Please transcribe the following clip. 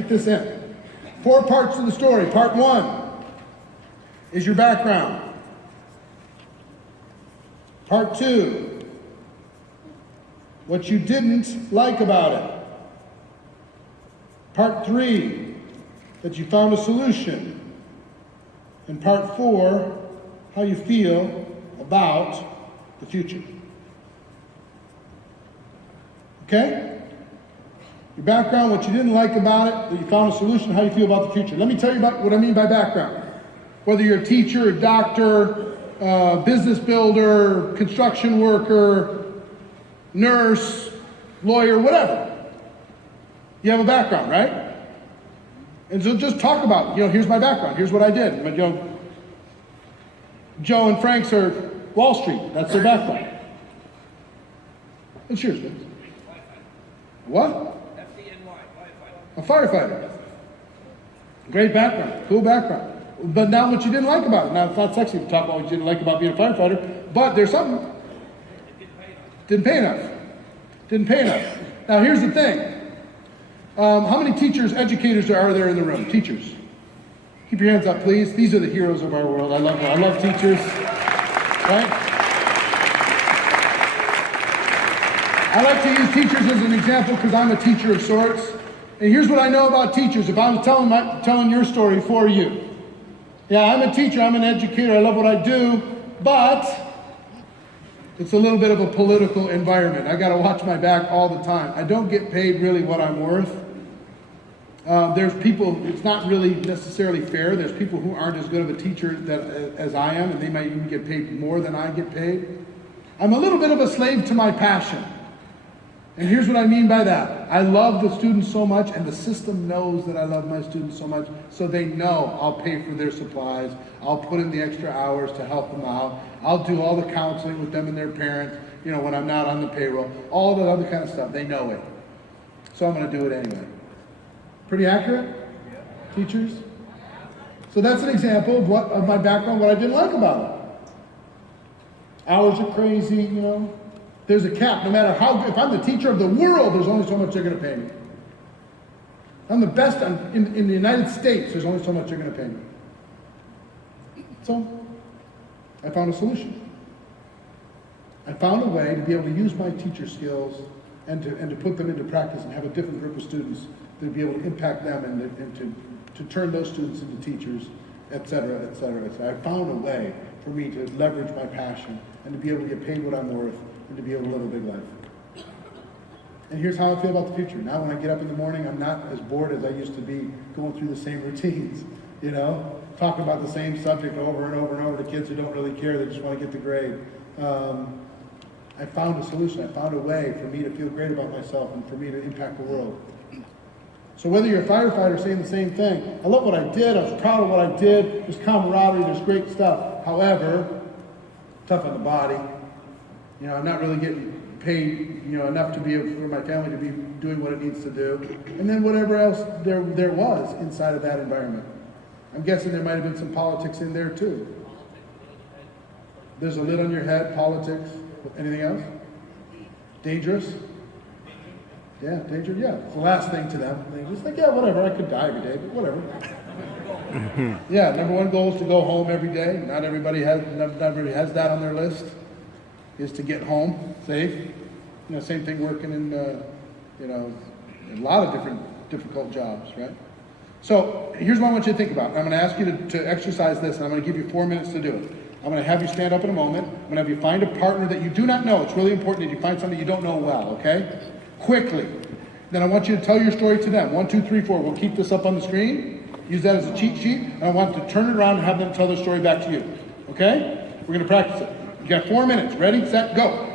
get this in. 4 parts to the story. Part 1 is your background. Part 2, what you didn't like about it. Part 3, that you found a solution. And part 4, how you feel about the future. Okay? Your background, what you didn't like about it, that you found a solution, how you feel about the future. Let me tell you about what I mean by background. Whether you're a teacher, a doctor, business builder, construction worker, nurse, lawyer, whatever. You have a background, right? And so just talk about, here's my background. Here's what I did. But, Joe and Frank's are Wall Street. That's their background. What's yours, Vince? What? A firefighter. Great background. Cool background. But now what you didn't like about it. Now, it's not sexy to talk about what you didn't like about being a firefighter, but there's something. Didn't pay enough. Didn't pay enough. Now, here's the thing. How many teachers, educators are there in the room? Teachers. Keep your hands up, please. These are the heroes of our world. I love teachers. Right? I like to use teachers as an example because I'm a teacher of sorts. And here's what I know about teachers. If I'm telling your story for you. Yeah, I'm a teacher, I'm an educator, I love what I do, but it's a little bit of a political environment. I gotta watch my back all the time. I don't get paid really what I'm worth. There's people, it's not really necessarily fair. There's people who aren't as good of a teacher as I am, and they might even get paid more than I get paid. I'm a little bit of a slave to my passion. And here's what I mean by that. I love the students so much, and the system knows that I love my students so much, so they know I'll pay for their supplies. I'll put in the extra hours to help them out. I'll do all the counseling with them and their parents, when I'm not on the payroll. All that other kind of stuff. They know it. So I'm going to do it anyway. Pretty accurate? Teachers? So that's an example of my background, what I didn't like about it. Hours are crazy, There's a cap. No matter if I'm the teacher of the world, there's only so much they're going to pay me. If I'm the best in the United States, there's only so much they're going to pay me. So, I found a solution. I found a way to be able to use my teacher skills and to put them into practice and have a different group of students to be able to impact them and to turn those students into teachers, et cetera, et cetera, et cetera. I found a way for me to leverage my passion and to be able to get paid what I'm worth and to be able to live a big life. And here's how I feel about the future. Now when I get up in the morning, I'm not as bored as I used to be going through the same routines, talking about the same subject over and over and over to kids who don't really care, they just want to get the grade. I found a solution. I found a way for me to feel great about myself and for me to impact the world. So whether you're a firefighter saying the same thing, I love what I did, I was proud of what I did, there's camaraderie, there's great stuff. However, tough on the body. I'm not really getting paid, enough to be able for my family to be doing what it needs to do. And then whatever else there was inside of that environment. I'm guessing there might have been some politics in there too. There's a lid on your head, politics. Anything else? Dangerous? Yeah, danger, yeah. It's the last thing to them. They just think, yeah, whatever, I could die every day, but whatever. Yeah, number one goal is to go home every day. Not everybody has that on their list. Is to get home safe. Same thing working in, a lot of different difficult jobs, right? So here's what I want you to think about. I'm going to ask you to exercise this, and I'm going to give you 4 minutes to do it. I'm going to have you stand up in a moment. I'm going to have you find a partner that you do not know. It's really important that you find somebody you don't know well, okay? Quickly. Then I want you to tell your story to them. 1, 2, 3, 4. We'll keep this up on the screen. Use that as a cheat sheet. And I want to turn it around and have them tell their story back to you. Okay? We're going to practice it. You got 4 minutes. Ready, set, go.